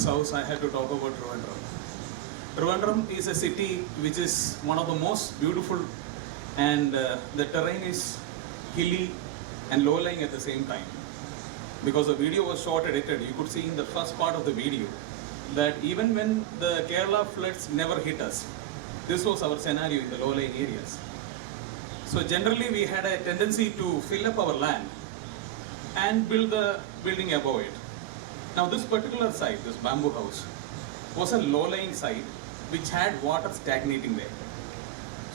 this house, I had to talk about Trivandrum. Trivandrum is a city which is one of the most beautiful, and the terrain is hilly and low-lying at the same time. Because the video was short edited, you could see in the first part of the video that even when the Kerala floods never hit us, this was our scenario in the low-lying areas. So generally we had a tendency to fill up our land and build the building above it. Now this particular site, this bamboo house, was a low-lying site which had water stagnating there.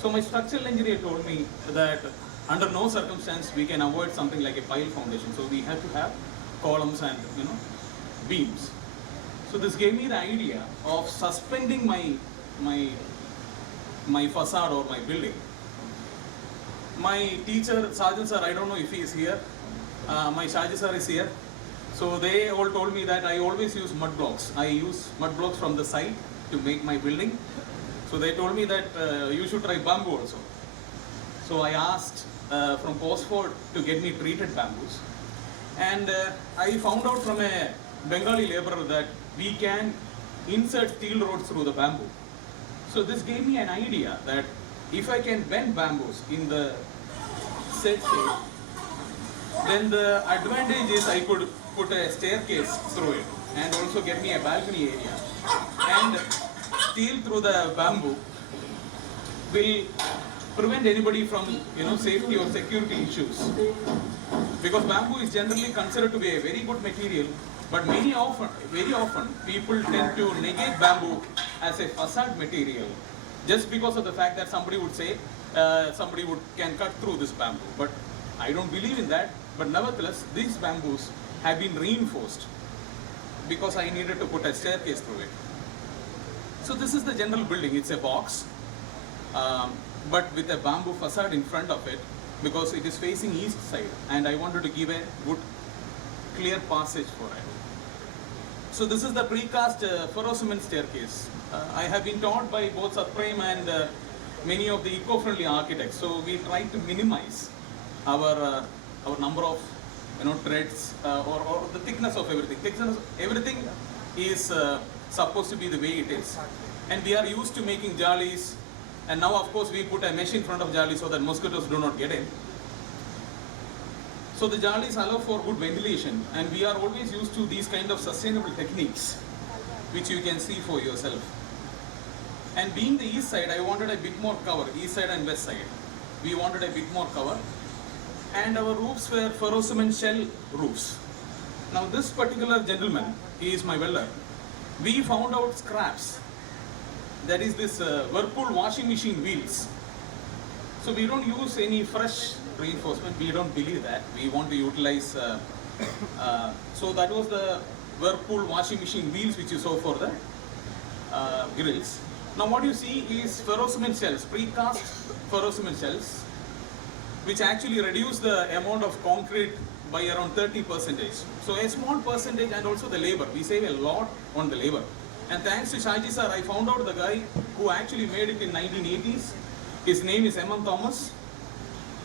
So my structural engineer told me that under no circumstance we can avoid something like a pile foundation. So we have to have columns and beams. So this gave me the idea of suspending my facade or my building. My teacher, Sergeant sir, I don't know if he is here. My Shaji sir is here. So they all told me that I always use mud blocks. I use mud blocks from the site to make my building. So they told me that you should try bamboo also. So I asked from Postford to get me treated bamboos. And I found out from a Bengali laborer that we can insert steel rods through the bamboo. So this gave me an idea that if I can bend bamboos in the set shape, then the advantage is I could put a staircase through it and also get me a balcony area. And steel through the bamboo will prevent anybody from safety or security issues. Because bamboo is generally considered to be a very good material, but very often people tend to negate bamboo as a facade material just because of the fact that somebody would say can cut through this bamboo. But I don't believe in that. But nevertheless, these bamboos have been reinforced because I needed to put a staircase through it. So this is the general building. It's a box, but with a bamboo facade in front of it because it is facing east side, and I wanted to give a good clear passage for it. So this is the precast ferrocement staircase. I have been taught by both Satprem and many of the eco-friendly architects. So we try to minimize our number of threads or the thickness of everything. Everything is supposed to be the way it is, and we are used to making jalis, and now of course we put a mesh in front of jali so that mosquitoes do not get in. So the jalis allow for good ventilation, and we are always used to these kind of sustainable techniques which you can see for yourself. And being the east side, I wanted a bit more cover, east side and west side. We wanted a bit more cover, and our roofs were ferrocement shell roofs. Now this particular gentleman, he is my welder. We found out scraps, that is this Whirlpool washing machine wheels. So we don't use any fresh reinforcement, we don't believe that. We want to utilize, so that was the Whirlpool washing machine wheels which you saw for the grills. Now what you see is ferrocement shells, precast ferrocement shells, which actually reduce the amount of concrete by around 30%. So a small percentage, and also the labor. We save a lot on the labor. And thanks to Shaji sir, I found out the guy who actually made it in 1980s. His name is M.M. Thomas.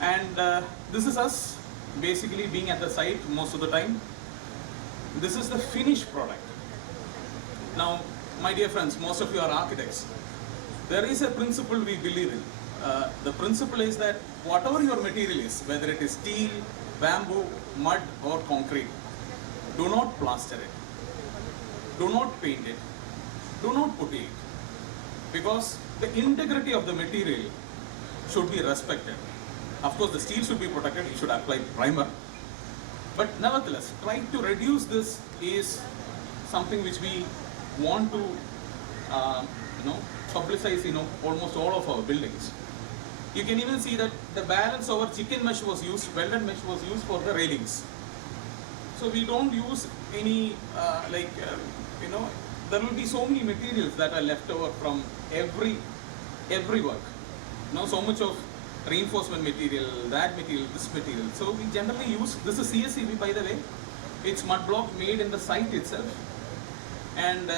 And this is us basically being at the site most of the time. This is the finished product. Now, my dear friends, most of you are architects. There is a principle we believe in. The principle is that whatever your material is, whether it is steel, bamboo, mud or concrete, do not plaster it, do not paint it, do not put it, because the integrity of the material should be respected. Of course, the steel should be protected, you should apply primer, but nevertheless, trying to reduce this is something which we want to publicize almost all of our buildings. You can even see that the balance over chicken mesh was used, welded mesh was used for the railings. So we don't use any there will be so many materials that are left over from every work. So much of reinforcement material, that material, this material. So we generally use, this is CSCB by the way, it's mud block made in the site itself. And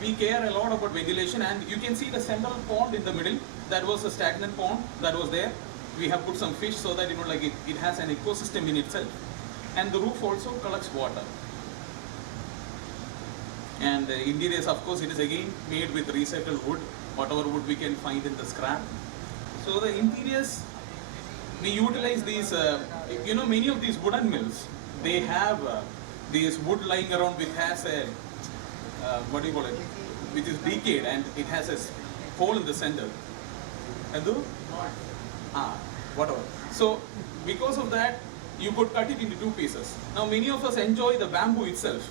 we care a lot about ventilation, and you can see the central pond in the middle. That was a stagnant pond that was there. We have put some fish so that it has an ecosystem in itself. And the roof also collects water. And the interiors, of course, it is again made with recycled wood, whatever wood we can find in the scrap. So the interiors, we utilize these, many of these wooden mills, they have this wood lying around which has a, what do you call it, which is decayed and it has a hole in the center. And whatever. So because of that, you could cut it into two pieces. Now many of us enjoy the bamboo itself.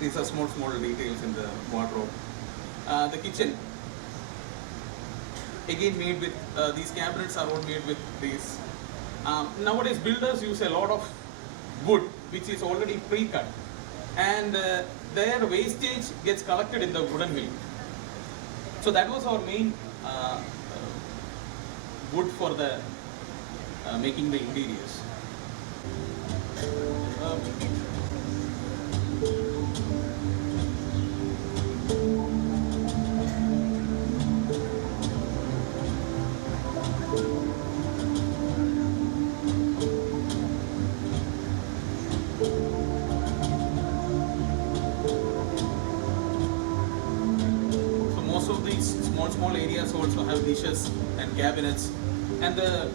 These are small details in the wardrobe. The kitchen, again made with, these cabinets are all made with these. Nowadays builders use a lot of wood which is already pre-cut, and their wastage gets collected in the wooden mill. So that was our main wood for the making the interiors. Most of these small areas also have dishes and cabinets, and the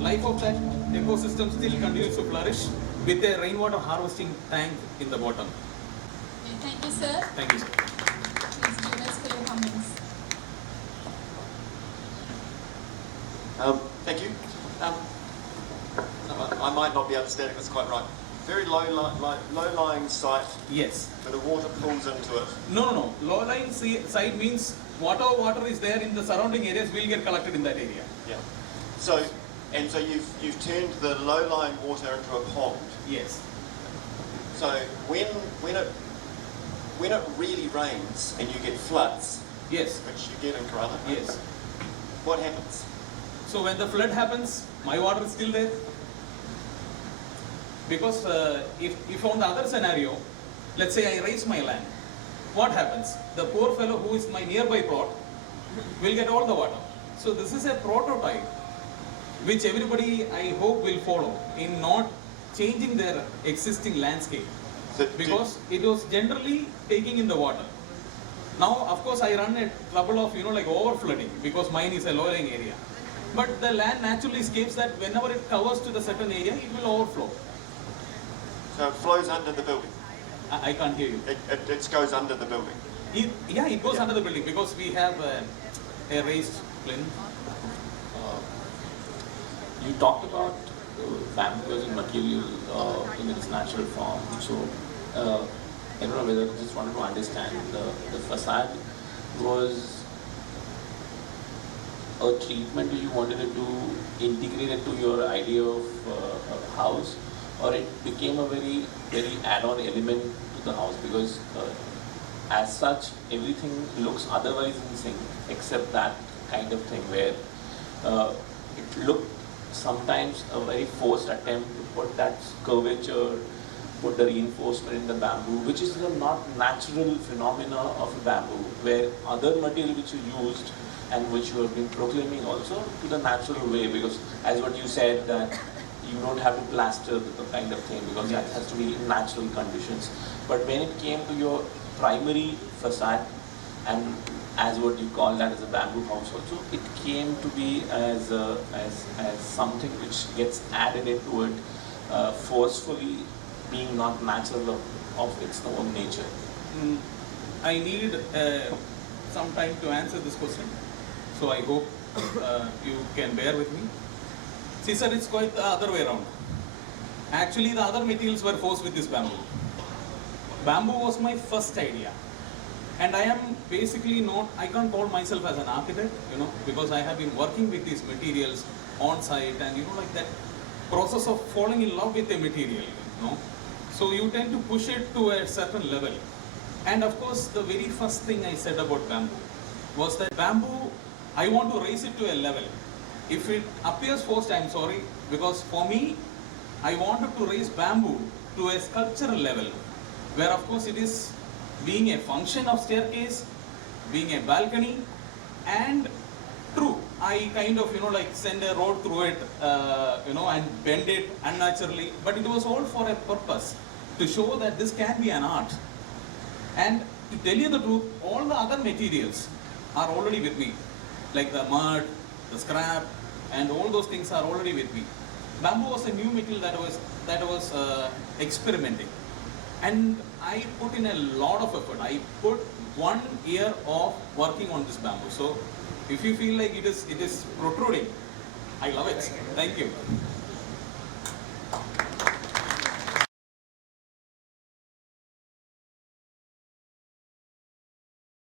life of that ecosystem still continues to flourish with a rainwater harvesting tank in the bottom. Thank you, sir. Thank you, sir. Please join us for your comments. Thank you. I might not be understanding this quite right. Very low-lying site Yes. where the water pools into it. No. Low-lying side means whatever water is there in the surrounding areas will get collected in that area. Yeah. So you've turned the low-lying water into a pond. Yes. So when it really rains and you get floods, Yes. which you get in Kerala, Yes. what happens? So when the flood happens, my water is still there. Because if on the other scenario, let's say I raise my land, what happens? The poor fellow who is my nearby plot will get all the water. So this is a prototype which everybody, I hope, will follow in not changing their existing landscape. So Because it was generally taking in the water. Now, of course, I run a trouble of, like over flooding because mine is a low-lying area. But the land naturally escapes that whenever it covers to the certain area, it will overflow. So it flows under the building. I can't hear you. It goes under the building. It goes Yeah. under the building because we have a raised plinth. You talked about bamboo as a material in its natural form. So I don't know whether I just wanted to understand the facade was a treatment you wanted to do, integrate it to your idea of a house, or it became a very add-on element to the house because as such everything looks otherwise in sync except that kind of thing where it looked sometimes a very forced attempt to put that curvature, put the reinforcement in the bamboo, which is a not natural phenomena of bamboo, where other material which you used and which you have been proclaiming also to the natural way, because as what you said that you don't have to plaster the kind of thing because that has to be in natural conditions. But when it came to your primary facade and as what you call that as a bamboo house also, it came to be as something which gets added into it forcefully, being not natural of its own nature. I need some time to answer this question, so I hope you can bear with me. See, sir, it's quite the other way around. Actually, the other materials were forced with this bamboo. Bamboo was my first idea. And I am basically not, I can't call myself as an architect, because I have been working with these materials on site and, like that process of falling in love with a material, So you tend to push it to a certain level. And of course, the very first thing I said about bamboo was that bamboo, I want to raise it to a level. If it appears forced, I'm sorry, because for me, I wanted to raise bamboo to a sculptural level, where of course it is being a function of staircase, being a balcony, and true, I kind of, like send a rod through it, and bend it unnaturally. But it was all for a purpose, to show that this can be an art. And to tell you the truth, all the other materials are already with me, like the mud, the scrap, and all those things are already with me. Bamboo was a new material that was experimenting, and I put in a lot of effort. I put 1 year of working on this bamboo. So if you feel like it is protruding, I love it. Thank you.